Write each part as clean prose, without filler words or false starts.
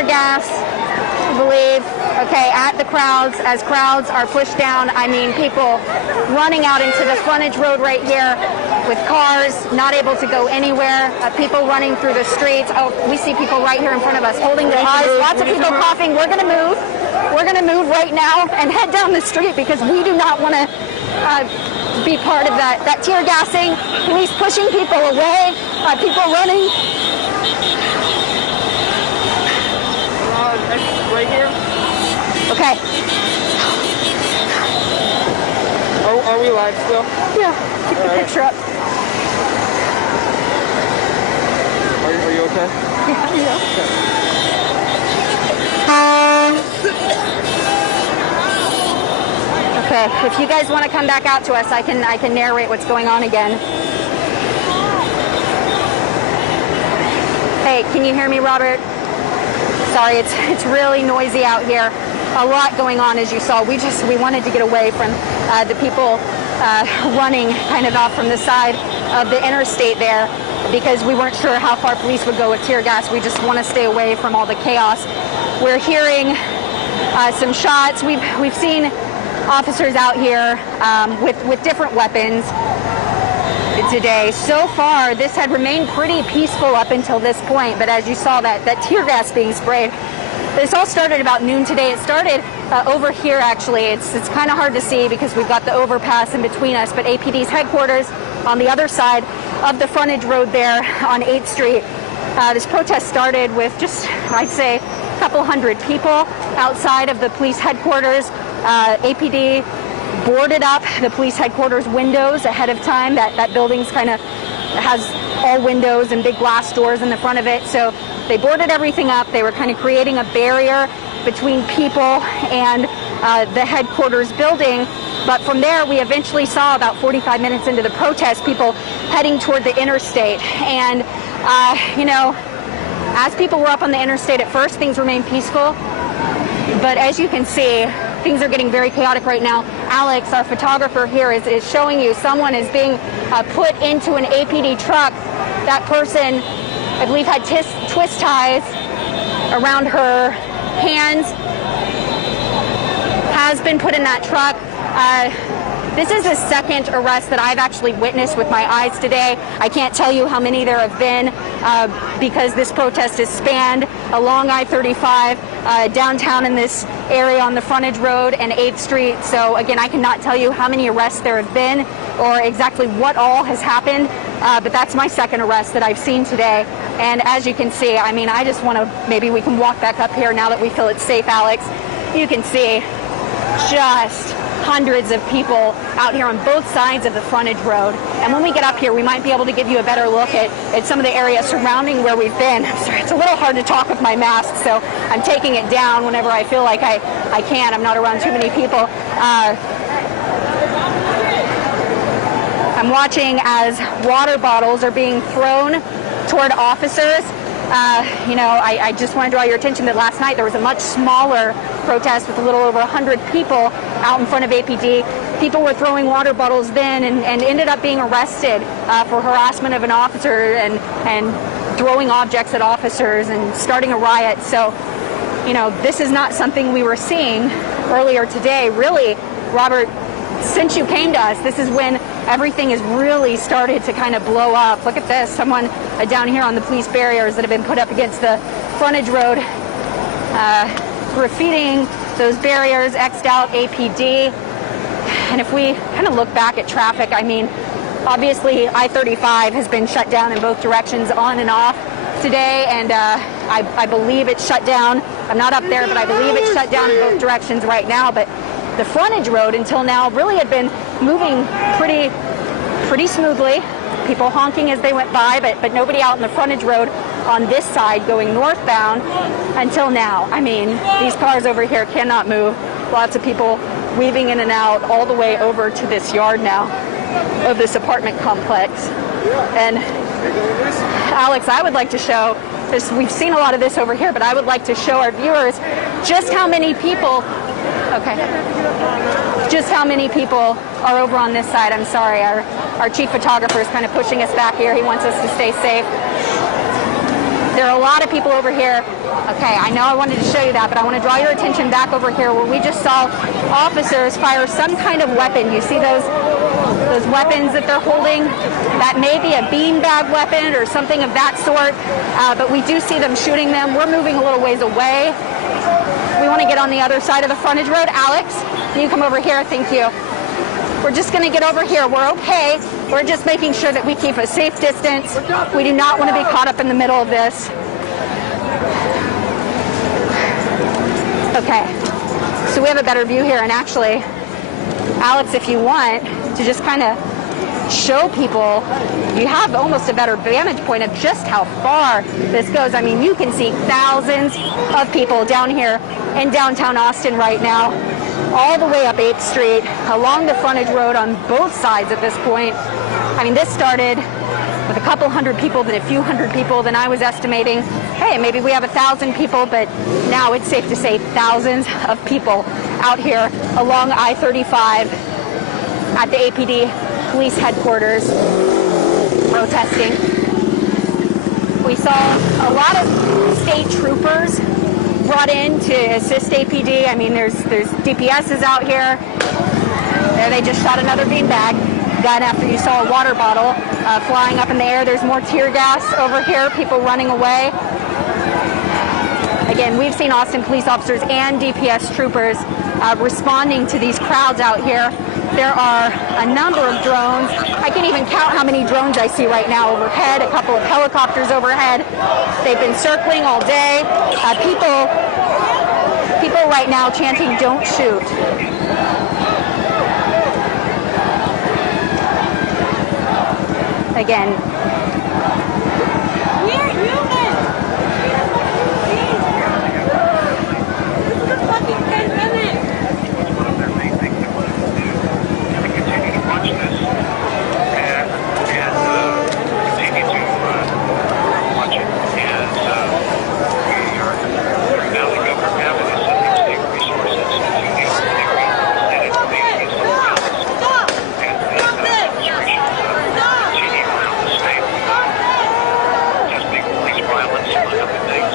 tear gas, I believe, okay, at the crowds, as crowds are pushed down. I mean, people running out into the frontage road right here with cars, not able to go anywhere, people running through the streets. Oh, we see people right here in front of us holding their eyes, lots of people coughing. We're going to move. We're going to move right now and head down the street because we do not want to be part of that tear gassing, police pushing people away, people running. Right here? Okay. Are we live still? Yeah, keep the picture up. Are you okay? Yeah. Okay, if you guys want to come back out to us, I can narrate what's going on again. Hey, can you hear me, Robert? Sorry, it's really noisy out here. A lot going on, as you saw. We wanted to get away from the people running kind of off from the side of the interstate there because we weren't sure how far police would go with tear gas. We just want to stay away from all the chaos. We're hearing some shots. We've seen officers out here with different weapons today. So far, this had remained pretty peaceful up until this point, but as you saw that tear gas being sprayed, this all started about noon today. It started over here, actually. It's kind of hard to see because we've got the overpass in between us, but APD's headquarters on the other side of the frontage road there on 8th Street. This protest started with just, I'd say, a couple hundred people outside of the police headquarters. APD boarded up the police headquarters windows ahead of time. That building's kind of has all windows and big glass doors in the front of it. So they boarded everything up. They were kind of creating a barrier between people and the headquarters building. But from there, we eventually saw about 45 minutes into the protest, people heading toward the interstate. And, you know, as people were up on the interstate at first, things remained peaceful. But as you can see, things are getting very chaotic right now. Alex, our photographer here, is showing you someone is being put into an APD truck. That person, I believe, had twist ties around her hands, has been put in that truck. This is the second arrest that I've actually witnessed with my eyes today. I can't tell you how many there have been because this protest has spanned along I-35 downtown in this area on the frontage road and 8th Street. So again, I cannot tell you how many arrests there have been or exactly what all has happened, but that's my second arrest that I've seen today. And as you can see, I mean, I just want to, maybe we can walk back up here now that we feel it's safe, Alex. You can see just hundreds of people out here on both sides of the frontage road. And when we get up here, we might be able to give you a better look at some of the area surrounding where we've been. I'm sorry, it's a little hard to talk with my mask, so I'm taking it down whenever I feel like I can. I'm not around too many people. I'm watching as water bottles are being thrown toward officers. You know, I just want to draw your attention that last night there was a much smaller protest with a little over 100 people out in front of APD. People were throwing water bottles then and ended up being arrested for harassment of an officer and throwing objects at officers and starting a riot. So, you know, this is not something we were seeing earlier today. Really, Robert, since you came to us, this is when everything has really started to kind of blow up. Look at this, someone down here on the police barriers that have been put up against the frontage road, graffitiing those barriers, X'd out APD. And if we kind of look back at traffic, I mean, obviously I-35 has been shut down in both directions on and off today, and I believe it's shut down. I'm not up there, but I believe it's shut down in both directions right now. But the frontage road until now really had been moving pretty smoothly. People honking as they went by, but nobody out in the frontage road on this side going northbound until now. I mean, these cars over here cannot move. Lots of people weaving in and out all the way over to this yard now of this apartment complex. And Alex, I would like to show this. We've seen a lot of this over here, but I would like to show our viewers just how many people, just how many people are over on this side. I'm sorry, our chief photographer is kind of pushing us back here. He wants us to stay safe. There are a lot of people over here. Okay, I know I wanted to show you that, but I want to draw your attention back over here where we just saw officers fire some kind of weapon. You see those weapons that they're holding? That may be a beanbag weapon or something of that sort, but we do see them shooting them. We're moving a little ways away. We want to get on the other side of the frontage road. Alex, can you come over here? Thank you. We're just going to get over here. We're okay. We're just making sure that we keep a safe distance. We do not want to be caught up in the middle of this. Okay, so we have a better view here, and actually, Alex, if you want to just kind of show people, you have almost a better vantage point of just how far this goes. I mean, you can see thousands of people down here in downtown Austin right now, all the way up 8th Street, along the frontage road on both sides at this point. I mean, this started with a couple hundred people, then a few hundred people, then I was estimating, hey, maybe we have 1,000 people, but now it's safe to say thousands of people out here along I-35 at the APD police headquarters protesting. We saw a lot of state troopers brought in to assist APD. I mean, there's DPSs out here. There, they just shot another beanbag gun after you saw a water bottle flying up in the air. There's more tear gas over here, people running away. Again, we've seen Austin police officers and DPS troopers responding to these crowds out here. There are a number of drones. I can't even count how many drones I see right now overhead, a couple of helicopters overhead. They've been circling all day. People right now chanting, "Don't shoot." Again, we're human. This is a fucking pandemic. One of their main things they want to do is to continue to watch this and continue to watch it. And we are, through now the Governor Abbott is sending state resources to the area, and it's basically something else. And the administration continue around the state testing police violence and other things.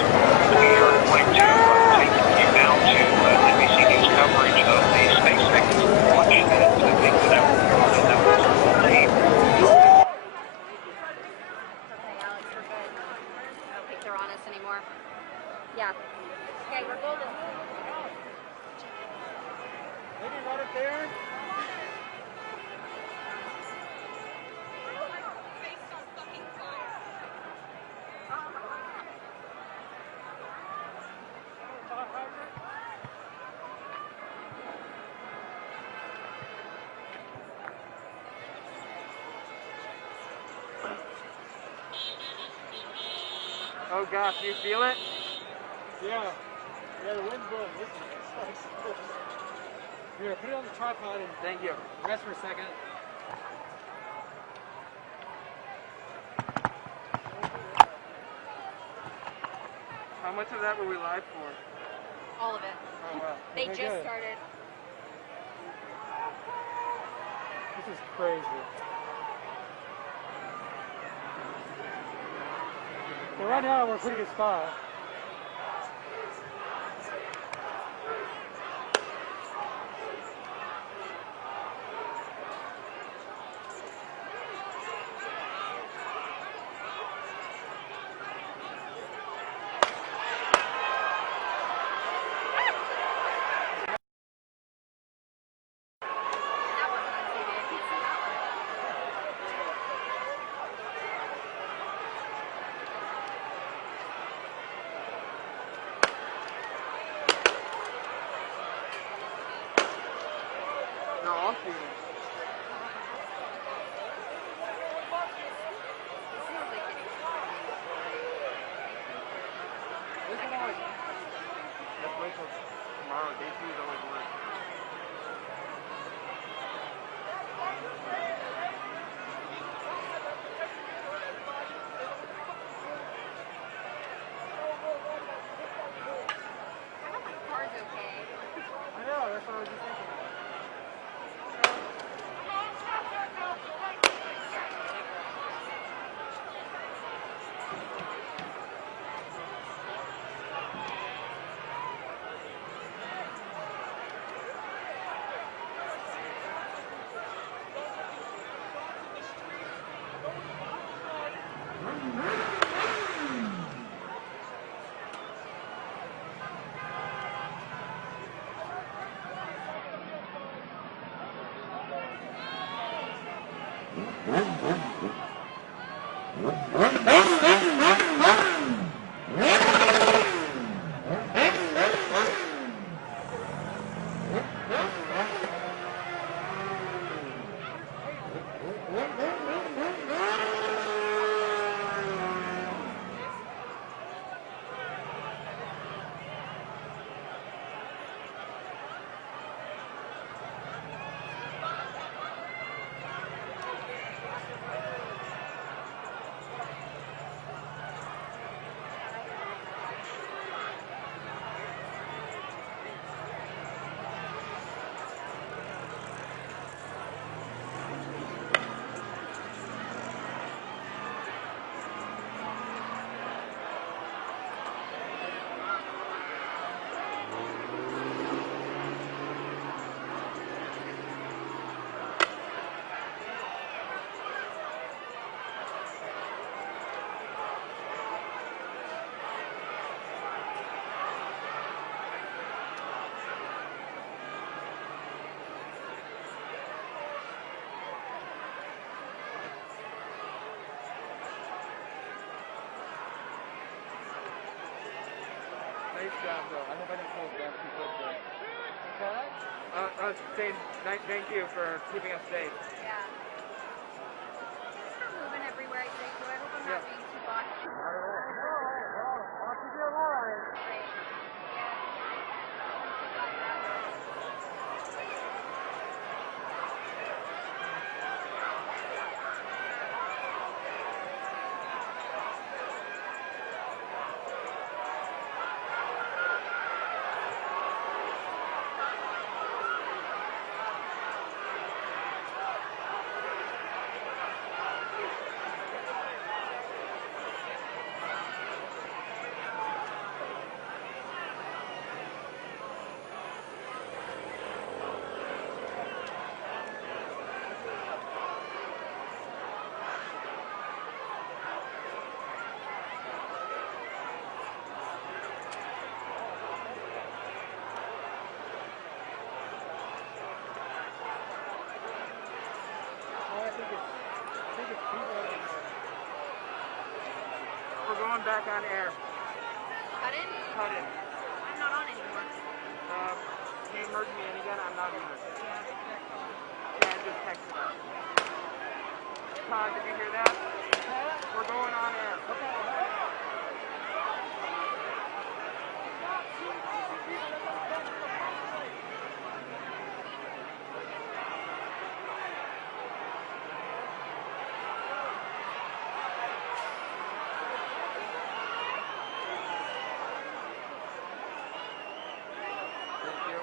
We are going to take you now to NBC News coverage of the space seconds launch and things that were going on in that was late. okay, Alex, we're good. I don't think they're on us anymore. Yeah. Okay, we're golden. Maybe right up there. Oh gosh, you feel it? Yeah. Yeah, the wind's blowing. This sucks. Here, put it on the tripod and Thank you. rest for a second. How much of that were we live for? All of it. Oh wow. They Okay, just good. started. This is crazy. So right now we're in a pretty good spot. No, I'll see it. This one always. Let's wait till tomorrow. Day 2 is always worse. Car's okay. I know, that's what I was just thinking. Nice job, though. I hope I didn't close down too quick there. What? I was saying thank you for keeping us safe. Yeah. Just not moving everywhere, I think, so I hope I'm not Yeah. being too boxy. Watch your line. Right. We're going back on air. Cut in? Cut in. I'm not on anymore. Can you merge me in again? I'm not either. Yeah, I just texted us. Todd, did you hear that? We're going on air. Thank you.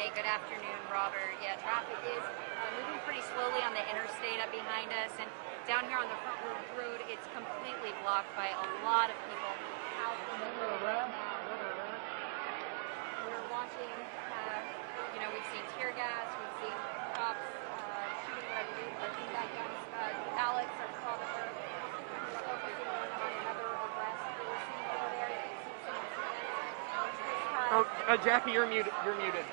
Hey, good afternoon, Robert. Yeah, traffic is moving pretty slowly on the interstate up behind us, and down here on the front road, it's completely blocked by a lot of people out in the road right now. We're watching, we've seen tear gas, we've seen cops shooting what I believe are beanbag guns. Alex, our photographer, focusing on another arrest that we're seeing over there. You can see some of the Jackie, you're muted. You're muted.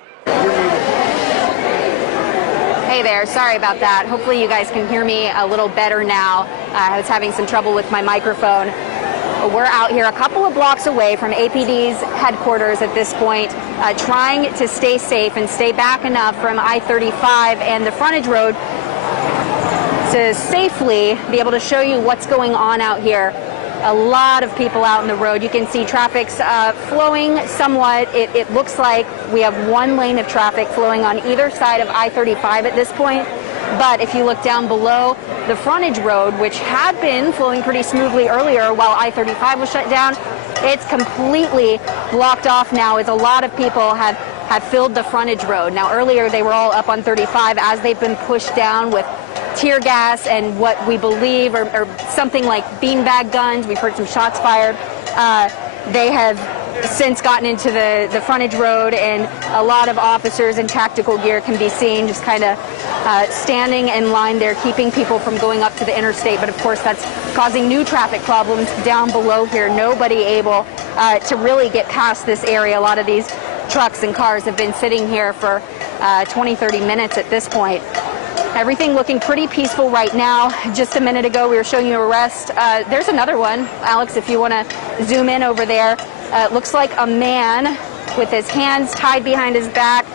Hey there, sorry about that. Hopefully you guys can hear me a little better now. I was having some trouble with my microphone. We're out here a couple of blocks away from APD's headquarters at this point, trying to stay safe and stay back enough from I-35 and the frontage road to safely be able to show you what's going on out here. A lot of people out on the road. You can see traffic's flowing somewhat. It looks like we have one lane of traffic flowing on either side of I-35 at this point. But if you look down below the frontage road, which had been flowing pretty smoothly earlier while I-35 was shut down, it's completely blocked off now as a lot of people have filled the frontage road. Now earlier they were all up on 35 as they've been pushed down with tear gas and what we believe are something like beanbag guns. We've heard some shots fired. They have since gotten into the frontage road, and a lot of officers in tactical gear can be seen just kind of standing in line there, keeping people from going up to the interstate. But of course, that's causing new traffic problems down below here. Nobody able to really get past this area. A lot of these trucks and cars have been sitting here for 20, 30 minutes at this point. Everything looking pretty peaceful right now. Just a minute ago, we were showing you arrest. There's another one. Alex, if you want to zoom in over there. It looks like a man with his hands tied behind his back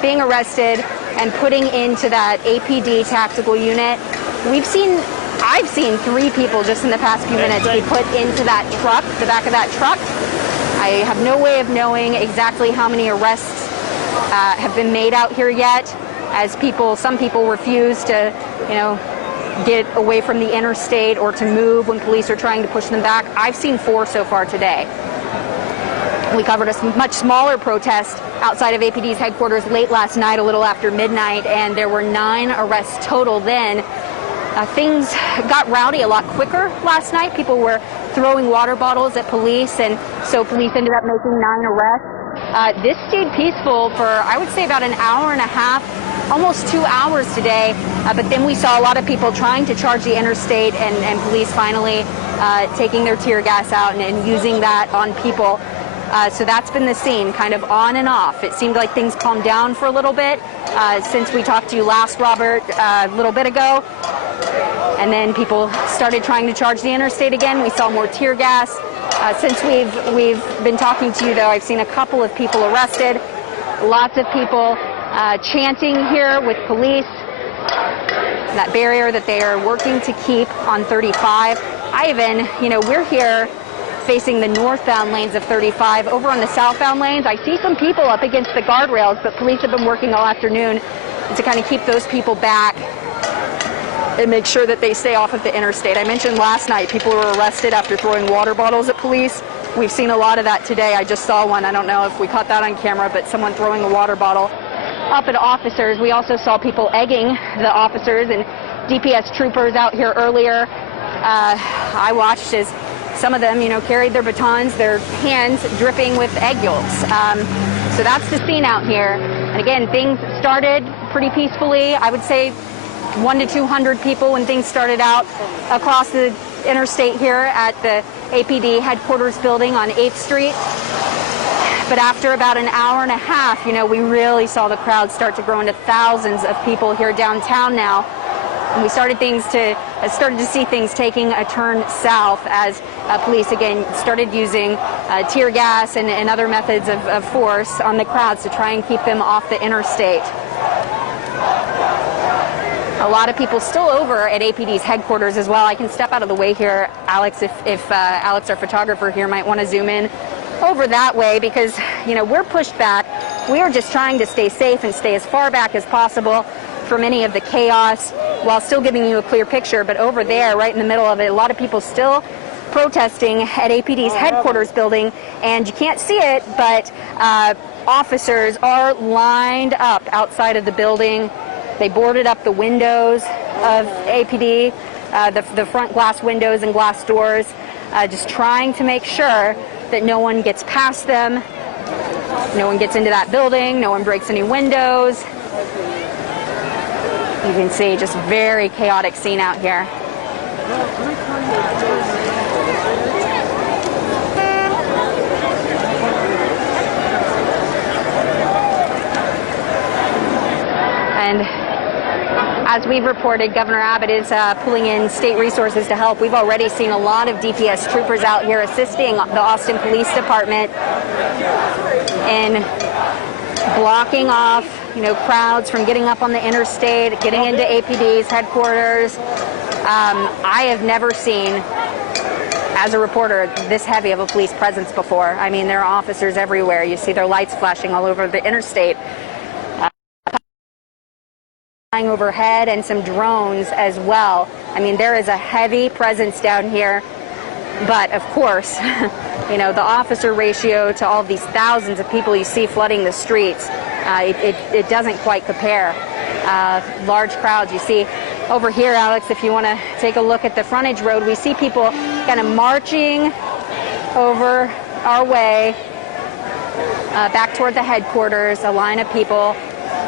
being arrested and putting into that APD tactical unit. I've seen 3 people just in the past few minutes be put into that truck, the back of that truck. I have no way of knowing exactly how many arrests have been made out here yet, as some people refuse to, get away from the interstate or to move when police are trying to push them back. I've seen 4 so far today. We covered a much smaller protest outside of APD's headquarters late last night, a little after midnight, and there were 9 arrests total then. Things got rowdy a lot quicker last night. People were throwing water bottles at police, and so police ended up making 9 arrests. This stayed peaceful for, I would say, about an hour and a half almost 2 hours today. But then we saw a lot of people trying to charge the interstate, and police finally taking their tear gas out and using that on people. So that's been the scene, kind of on and off. It seemed like things calmed down for a little bit since we talked to you last, Robert, a little bit ago. And then people started trying to charge the interstate again. We saw more tear gas. Since we've been talking to you, though, I've seen a couple of people arrested. Lots of people chanting here with police. That barrier that they are working to keep on 35. We're here facing the northbound lanes of 35. Over on the southbound lanes, I see some people up against the guardrails, but police have been working all afternoon to kind of keep those people back and make sure that they stay off of the interstate. I mentioned last night people were arrested after throwing water bottles at police. We've seen a lot of that today. I just saw one. I don't know if we caught that on camera, but someone throwing a water bottle up at officers. We also saw people egging the officers and DPS troopers out here earlier. I watched as some of them, carried their batons, their hands dripping with egg yolks. So that's the scene out here. And again, things started pretty peacefully. I would say 100 to 200 people when things started out across the interstate here at the APD headquarters building on 8th Street. But after about an hour and a half, we really saw the crowd start to grow into thousands of people here downtown now. And we started to see things taking a turn south as police again started using tear gas and other methods of force on the crowds to try and keep them off the interstate. A lot of people still over at APD's headquarters as well. I can step out of the way here, Alex, if Alex, our photographer here, might want to zoom in over that way, because we're pushed back. We are just trying to stay safe and stay as far back as possible from any of the chaos while still giving you a clear picture. But over there, right in the middle of it, a lot of people still protesting at APD's headquarters building, and you can't see it, but officers are lined up outside of the building. They boarded up the windows of APD, the front glass windows and glass doors, just trying to make sure that no one gets past them, no one gets into that building, no one breaks any windows. You can see just very chaotic scene out here. And as we've reported, Governor Abbott is pulling in state resources to help. We've already seen a lot of DPS troopers out here assisting the Austin Police Department in blocking off, crowds from getting up on the interstate, getting into APD's headquarters. I have never seen, as a reporter, this heavy of a police presence before. I mean, there are officers everywhere. You see their lights flashing all over the interstate. Flying overhead, and some drones as well. I mean, there is a heavy presence down here, but of course, the officer ratio to all these thousands of people you see flooding the streets, it doesn't quite compare. Large crowds you see over here, Alex, if you want to take a look at the frontage road, we see people kind of marching over our way back toward the headquarters, a line of people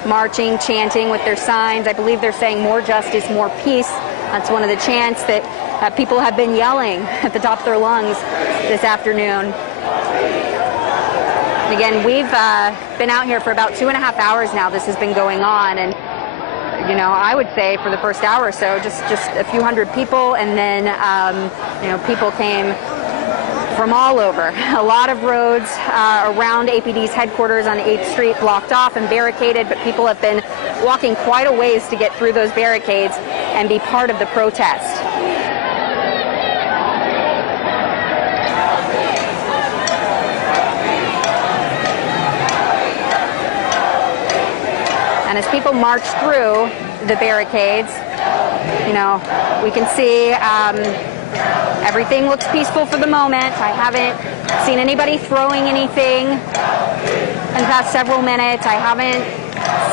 marching, chanting with their signs. I believe they're saying more justice, more peace. That's one of the chants that people have been yelling at the top of their lungs this afternoon. And again, we've been out here for about 2.5 hours now. This has been going on, and I would say for the first hour or so, just a few hundred people, and then people came from all over. A lot of roads around APD's headquarters on 8th Street blocked off and barricaded, but people have been walking quite a ways to get through those barricades and be part of the protest. And as people march through the barricades, we can see everything looks peaceful for the moment. I haven't seen anybody throwing anything in the past several minutes. I haven't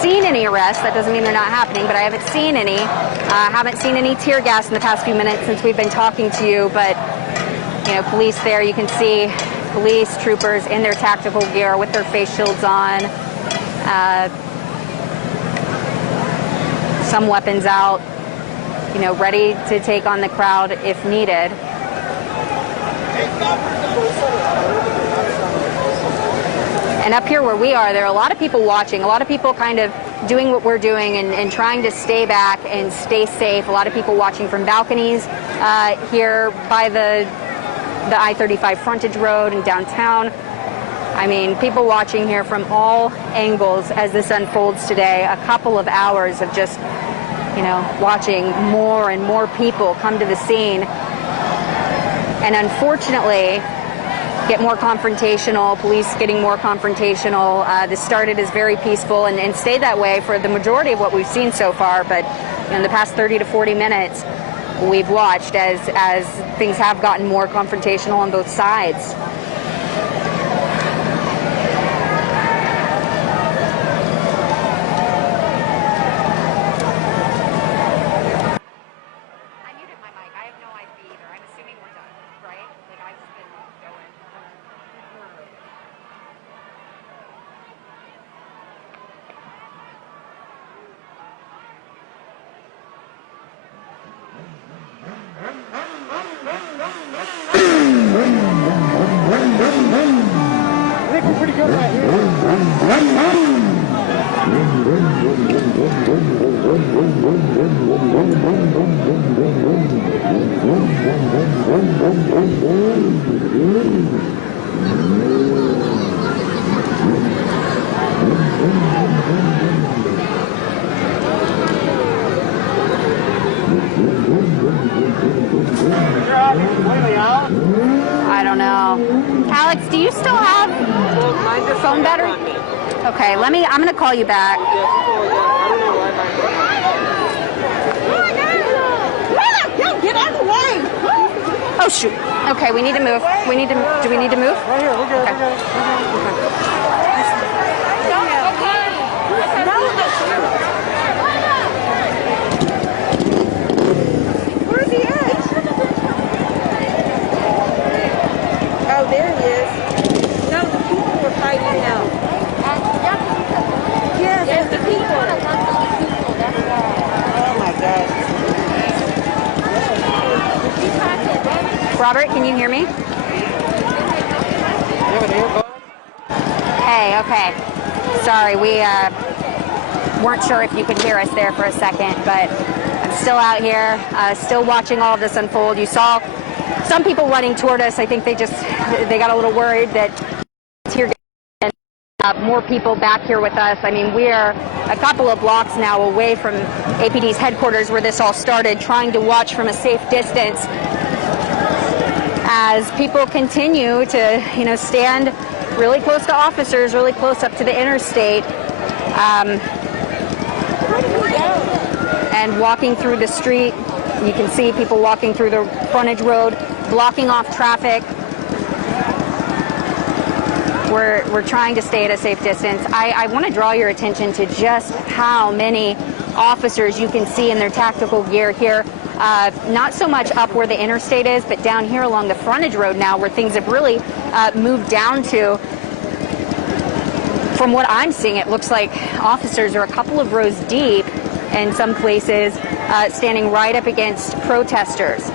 seen any arrests. That doesn't mean they're not happening, but I haven't seen any. I haven't seen any tear gas in the past few minutes since we've been talking to you, but police there, you can see police troopers in their tactical gear with their face shields on. some weapons out, you know, ready to take on the crowd if needed. And up here where we are, there are a lot of people watching, a lot of people kind of doing what we're doing and trying to stay back and stay safe. A lot of people watching from balconies here by the I-35 frontage road in downtown. I mean, people watching here from all angles as this unfolds today. A couple of hours of just, you know, watching more and more people come to the scene. And unfortunately, get more confrontational, police getting more confrontational. This started as very peaceful and stayed that way for the majority of what we've seen so far. But in the past 30 to 40 minutes, we've watched as things have gotten more confrontational on both sides. I think we're pretty good right here. I don't know. Alex, do you still have phone battery? Okay, I'm gonna call you back. Get out of the way! Oh shoot. Okay, we need to move. Do we need to move? Right here, we're good. Okay. We're good. Where's he at? Oh, there he is. No, the people were fighting now. Yes, the people. Oh my gosh. Robert, can you hear me? Hey, okay. Sorry, we weren't sure if you could hear us there for a second, but I'm still out here, still watching all of this unfold. You saw some people running toward us. I think they got a little worried that here more people back here with us. I mean, we're a couple of blocks now away from APD's headquarters where this all started, trying to watch from a safe distance as people continue to, you know, stand really close to officers, really close up to the interstate, and walking through the street. You can see people walking through the frontage road, blocking off traffic. We're trying to stay at a safe distance. I want to draw your attention to just how many officers you can see in their tactical gear here. Not so much up where the interstate is, but down here along the frontage road now where things have really moved down to. From what I'm seeing, it looks like officers are a couple of rows deep in some places, standing right up against protesters.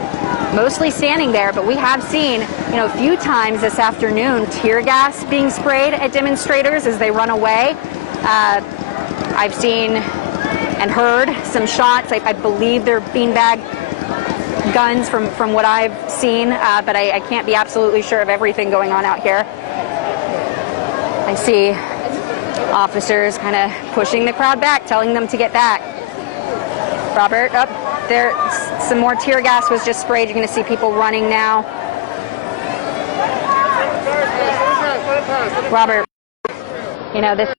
Mostly standing there, but we have seen, you know, a few times this afternoon tear gas being sprayed at demonstrators as they run away. I've seen and heard some shots. I believe they're beanbag guns from what I've seen, but I can't be absolutely sure of everything going on out here. I see officers kind of pushing the crowd back, telling them to get back. Robert, up there, some more tear gas was just sprayed. You're going to see people running now. Robert, you know, this is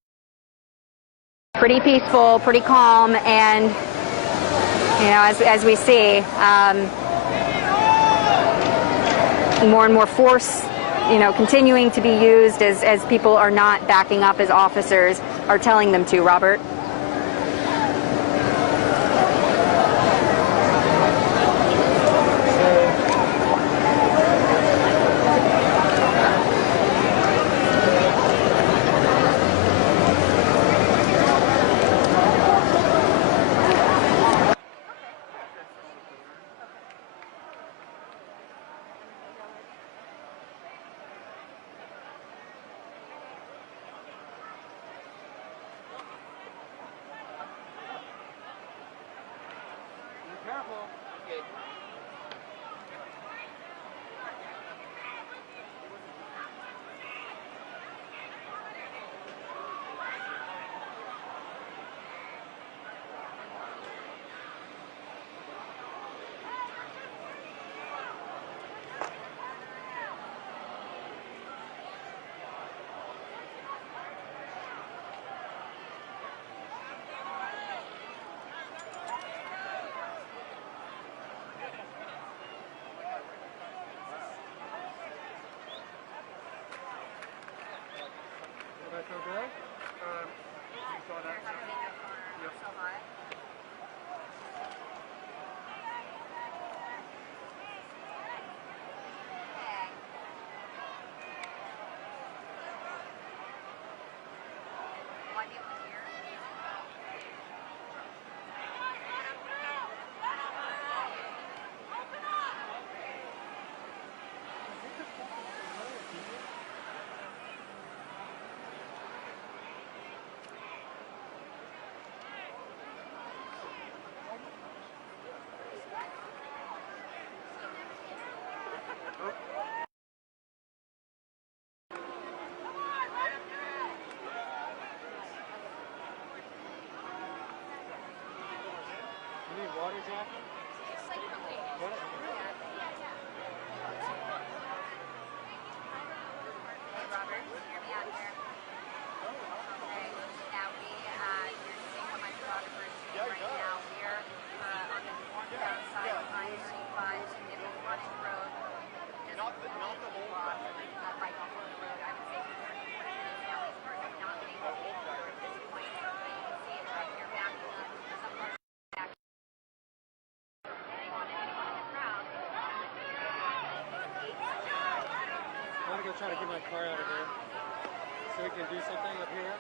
pretty peaceful, pretty calm, and, you know, as we see, more and more force, you know, continuing to be used as people are not backing up as officers are telling them to, Robert. gonna try to get my car out of here so we can do something up here.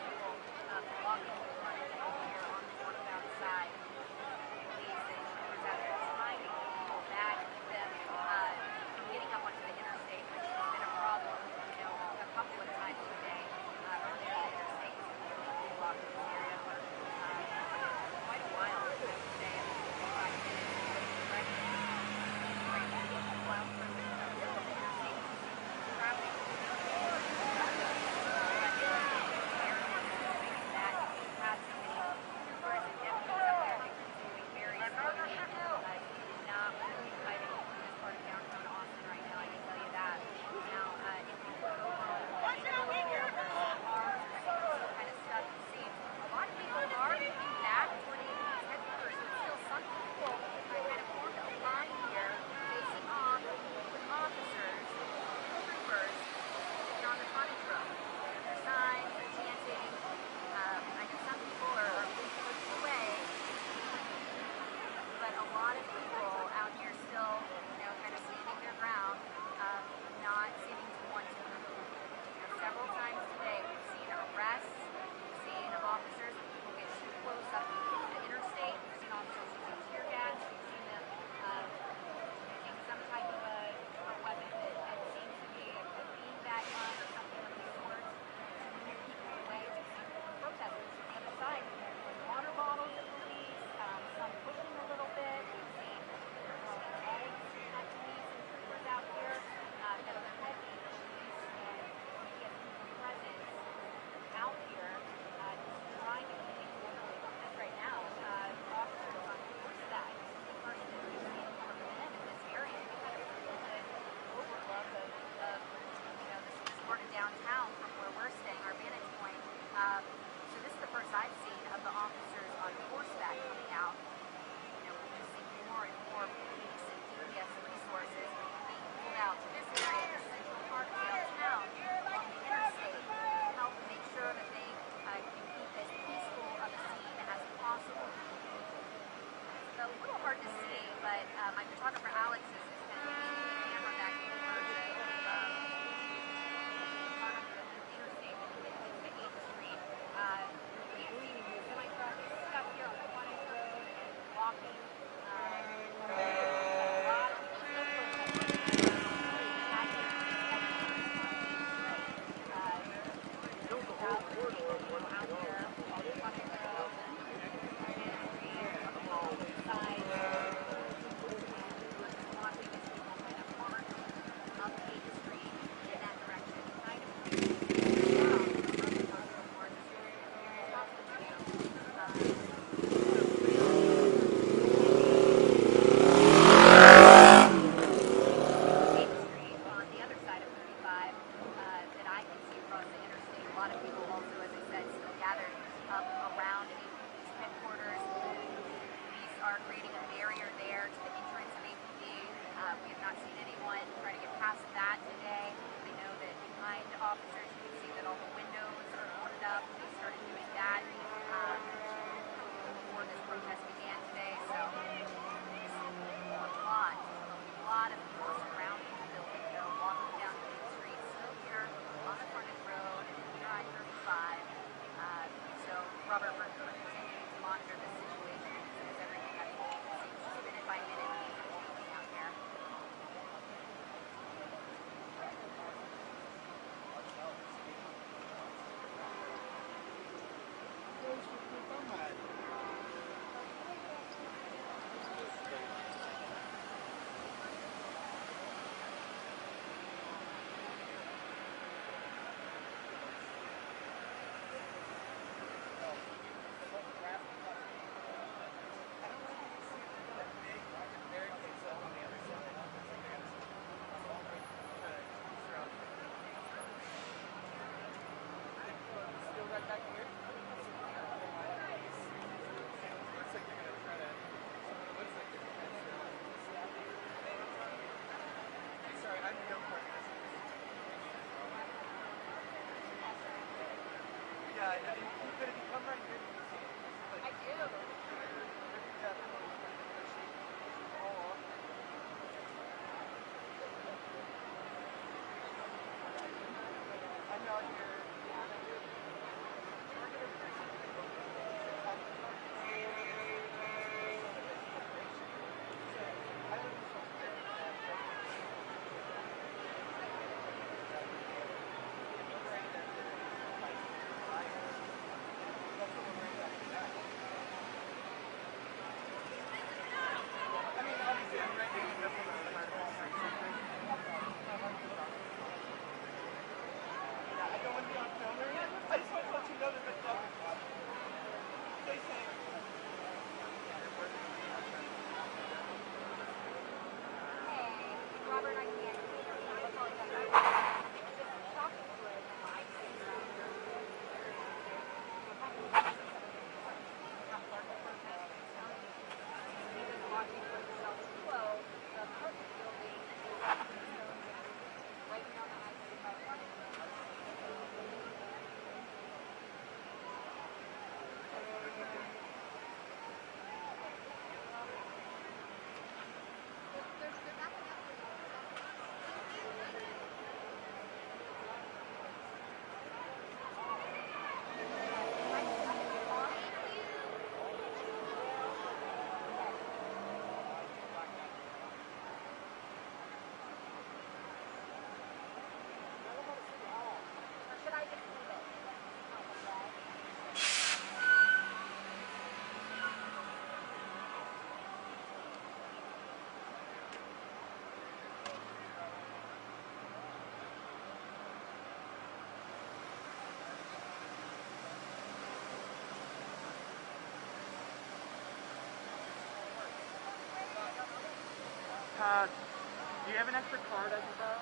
Do you have an extra card I can borrow?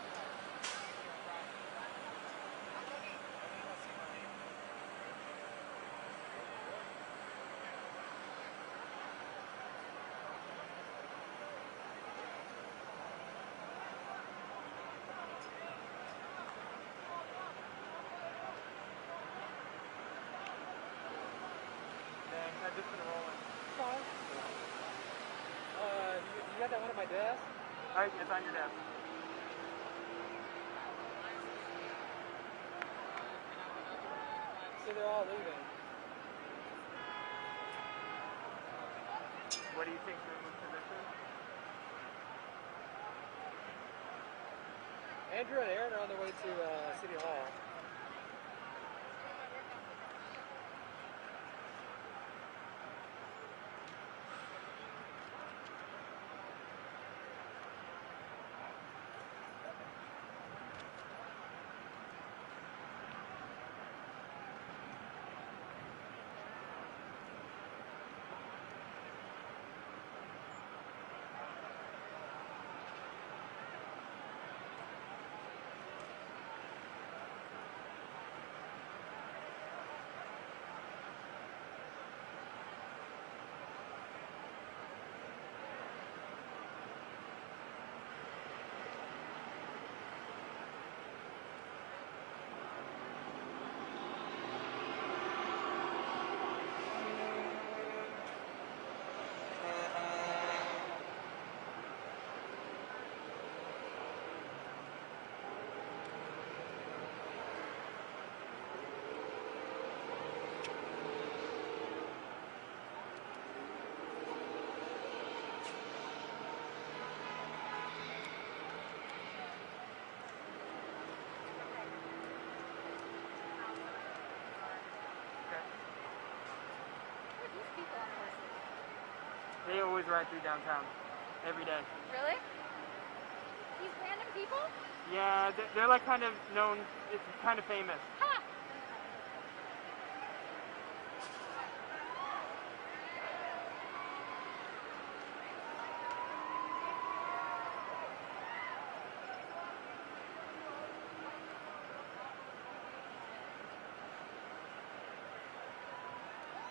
Thanks, I just been rolling. Fine. You got that one at my desk? Alright, it's on your desk. So they're all leaving. What do you think your move position? Andrew and Aaron are on their way to City Hall. They always ride through downtown. Every day. Really? These random people? Yeah, they're like kind of known, it's kind of famous. Ha!